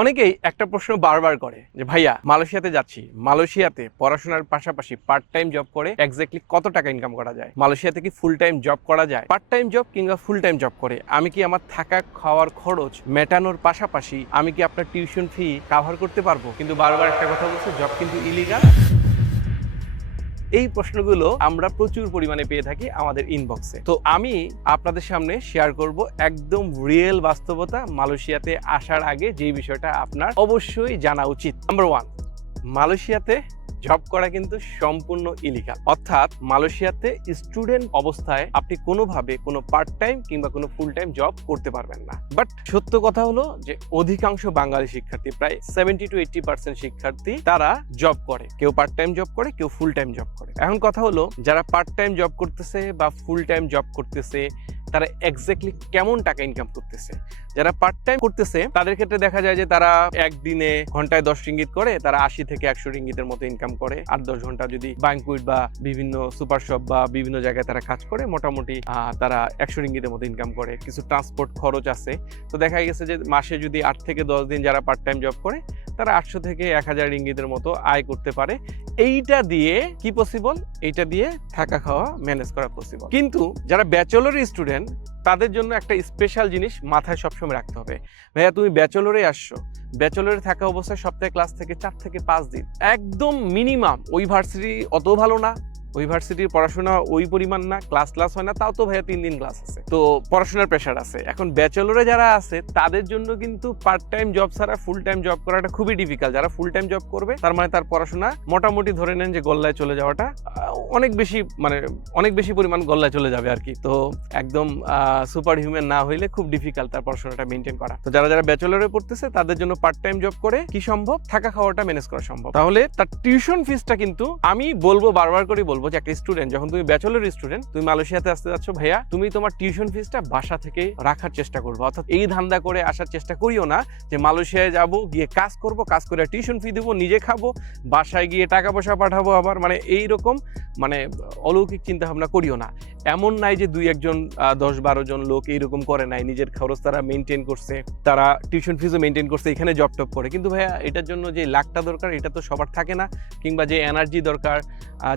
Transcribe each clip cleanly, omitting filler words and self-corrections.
অনেকেই একটা প্রশ্ন বারবার করে যে ভাইয়া মালয়েশিয়াতে যাচ্ছি, মালয়েশিয়াতে পড়াশোনার পাশাপাশি পার্ট টাইম জব করে এক্স্যাক্টলি কত টাকা ইনকাম করা যায়, মালয়েশিয়াতে কি ফুল টাইম জব করা যায়, পার্ট টাইম জব কিংবা ফুল টাইম জব করে আমি কি আমার থাকা খাওয়ার খরচ মেটানোর পাশাপাশি আমি কি আপনার টিউশন ফি কভার করতে পারবো? কিন্তু বারবার একটা কথা বলছে, জব কিন্তু ইলিগাল। এই প্রশ্নগুলো আমরা প্রচুর পরিমাণে পেয়ে থাকি আমাদের ইনবক্সে। তো আমি আপনাদের সামনে শেয়ার করব একদম রিয়েল বাস্তবতা মালয়েশিয়াতে আসার আগে যে বিষয়টা আপনার অবশ্যই জানা উচিত। নাম্বার 1, মালয়েশিয়াতে জব করা কিন্তু সম্পূর্ণ ইলিগাল। অর্থাৎ মালয়েশিয়াতে স্টুডেন্ট অবস্থায় আপনি কোনোভাবে কোনো পার্ট টাইম কিংবা কোনো ফুল টাইম জব করতে পারবেন না। বাট সত্য কথা হলো যে অধিকাংশ বাঙালি শিক্ষার্থী, প্রায় 70 to 80% শিক্ষার্থী তারা জব করে, কেউ পার্ট টাইম জব করে, কেউ ফুল টাইম জব করে। এখন কথা হলো যারা পার্ট টাইম জব করতেছে বা ফুল টাইম জব করতেছে তারা এক্স্যাক্টলি কেমন টাকা ইনকাম করতেছে। যারা পার্ট টাইম করতেছে তাদের ক্ষেত্রে দেখা যায় যে তারা একদিনে ঘন্টায় 10 রিঙ্গিত করে তারা 80 থেকে 100 রিঙ্গিতের মতো ইনকাম করে। 8-10 ঘন্টা যদি ব্যাংকুয়েট বা বিভিন্ন সুপার শপ বা বিভিন্ন জায়গায় তারা কাজ করে মোটামুটি তারা 100 রিঙ্গিতের মতো ইনকাম করে। কিছু ট্রান্সপোর্ট খরচ আছে। তো দেখা গেছে যে মাসে যদি 8 থেকে 10 দিন যারা পার্ট টাইম জব করে তারা 800 থেকে 1000 রিঙ্গিতের মতো আয় করতে পারে। এইটা দিয়ে কি পসিবল? এইটা দিয়ে থাকা খাওয়া ম্যানেজ করা পসিবল। কিন্তু যারা ব্যাচেলর স্টুডেন্ট তাদের জন্য একটা স্পেশাল জিনিস মাথায় সবসময় রাখতে হবে। ভাইয়া তুমি ব্যাচেলরে আসছো, ব্যাচেলরে থাকা অবস্থায় সপ্তাহে ক্লাস থেকে 4 থেকে 5 দিন, একদম মিনিমাম। ওই ভার্সিটি অত ভালো না, ওই ভার্সিটির পড়াশোনা ওই পরিমাণ না, ক্লাস হয় না, তাও তো ভাইয়া 3 দিন ক্লাস আছে, তো পড়াশোনার প্রেশার আছে। এখন ব্যাচেলরে যারা আছে তাদের জন্য কিন্তু পার্ট টাইম জব ছাড়া ফুল টাইম জব করাটা খুবই ডিফিকাল্ট। যারা ফুল টাইম জব করবে তার মানে তার পড়াশোনা মোটামুটি ধরে নেন যে গল্লায় চলে যাওয়াটা অনেক বেশি পরিমাণ গল্লায় চলে যাবে আর কি। তো একদম সুপার হিউম্যান না হইলে খুব ডিফিকাল্ট তার পড়াশোনাটা মেনটেন করা। তো যারা ব্যাচেলরে পড়তেছে তাদের জন্য পার্ট টাইম জব করে কি সম্ভব, থাকা খাওয়াটা ম্যানেজ করা সম্ভব। তাহলে তার টিউশন ফিসটা কিন্তু আমি বলবো, বারবার করে বলবো যে একটা স্টুডেন্ট যখন তুমি ব্যাচেলর স্টুডেন্ট তুমি মালয়েশিয়াতে আসতে যাচ্ছ, ভাইয়া তুমি তোমার টিউশন ফিসটা বাসা থেকে রাখার চেষ্টা করবো। অর্থাৎ এই ধান্দা করে আসার চেষ্টা করিও না যে মালয়েশিয়ায় যাব, গিয়ে কাজ করব, কাজ করে টিউশন ফি দেবো, নিজে খাবো, বাসায় গিয়ে টাকা পয়সা পাঠাবো আবার, এইরকম অলৌকিক চিন্তা ভাবনা করিও না। এমন নাই যে 2-1 10-12 জন লোক এইরকম করে নাই, নিজের খরচ তারা মেনটেন করছে, তারা টিউশন ফিসও মেনটেন করছে, এখানে জব টপ করে। কিন্তু ভাইয়া এটার জন্য যে লাখটা দরকার এটা তো সবার থাকে না, কিংবা যে এনার্জি দরকার,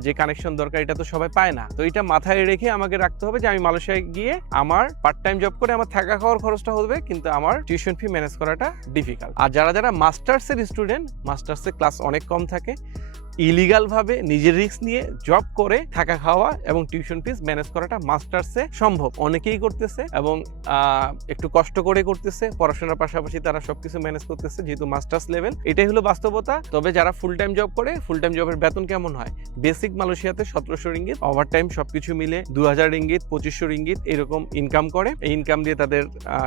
যে কানেকশন দরকার এটা তো সবাই পায় না। তো এটা মাথায় রেখে আমাকে রাখতে হবে যে আমি মালয়েশিয়ায় গিয়ে আমার পার্ট টাইম জব করে আমার থাকা খাওয়ার খরচটা হবে, কিন্তু আমার টিউশন ফি ম্যানেজ করাটা ডিফিকাল্ট। আর যারা মাস্টার্সের স্টুডেন্ট, মাস্টার্সের ক্লাস অনেক কম থাকে, ইলিগাল ভাবে নিজের রিস্ক নিয়ে জব করে থাকা খাওয়া এবং টিউশন ফিস ম্যানেজ করাটা মাস্টার্সে সম্ভব। অনেকেই করতেছে এবং একটু কষ্ট করে করতেছে, পড়াশোনার পাশাপাশি তারা সবকিছু ম্যানেজ করতেছে যেহেতু মাস্টার্স লেভেল। এটাই হলো বাস্তবতা। তবে যারা ফুল টাইম জব করে, ফুল টাইম জবের বেতন কেমন হয়? বেসিক মালয়েশিয়াতে 1700 রিঙ্গিত, ওভার টাইম সবকিছু মিলে 2000 রিঙ্গিত, 2500 রিঙ্গিত এরকম ইনকাম করে। এই ইনকাম দিয়ে তাদের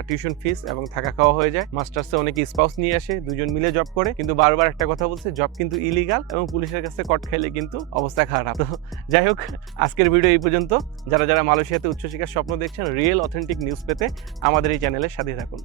টিউশন ফিস এবং থাকা খাওয়া হয়ে যায়। মাস্টার্সে অনেকে স্পাউস নিয়ে আসে, দুজন মিলে জব করে। কিন্তু বারবার একটা কথা বলছে, জব কিন্তু ইলিগাল এবং পুলিশের কাছে কট খাইলে কিন্তু অবস্থা খারাপ। তো যাই হোক, আজকের ভিডিও এই পর্যন্ত। যারা মালয়েশিয়াতে উচ্চশিক্ষার স্বপ্ন দেখছেন, রিয়েল অথেন্টিক নিউজ পেতে আমাদের এই চ্যানেলের সাথে থাকুন।